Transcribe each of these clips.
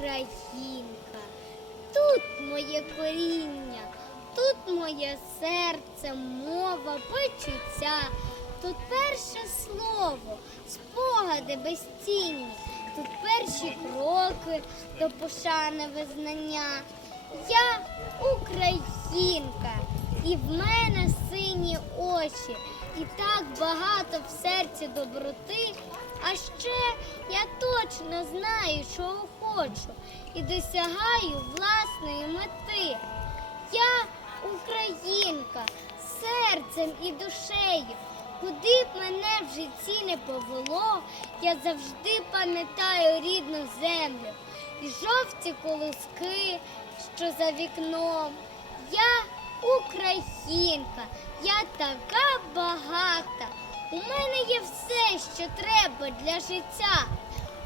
українка, тут моє коріння, тут моє серце, мова, почуття, тут перше слово, спогади безцінні, тут перші кроки до пошани визнання. Я українка, і в мене сині очі, і так багато в серці доброти. А ще точно знаю, чого хочу, і досягаю власної мети. Я українка серцем і душею. Куди б мене в житті не повело, я завжди пам'ятаю рідну землю і жовті колоски, що за вікном. Я українка, я така багата. У мене є все, що треба для життя.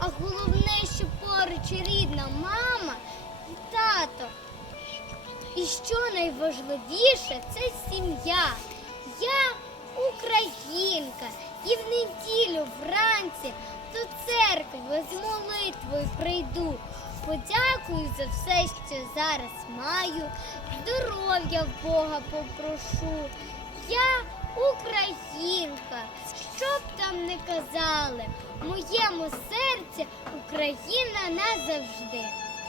А головне, що поруч рідна мама і тато. І що найважливіше, це сім'я. Я українка, і в неділю вранці до церкви з молитвою прийду. Подякую за все, що зараз маю, здоров'я в Бога попрошу. Я українка, там не казали, в моєму серці Україна назавжди.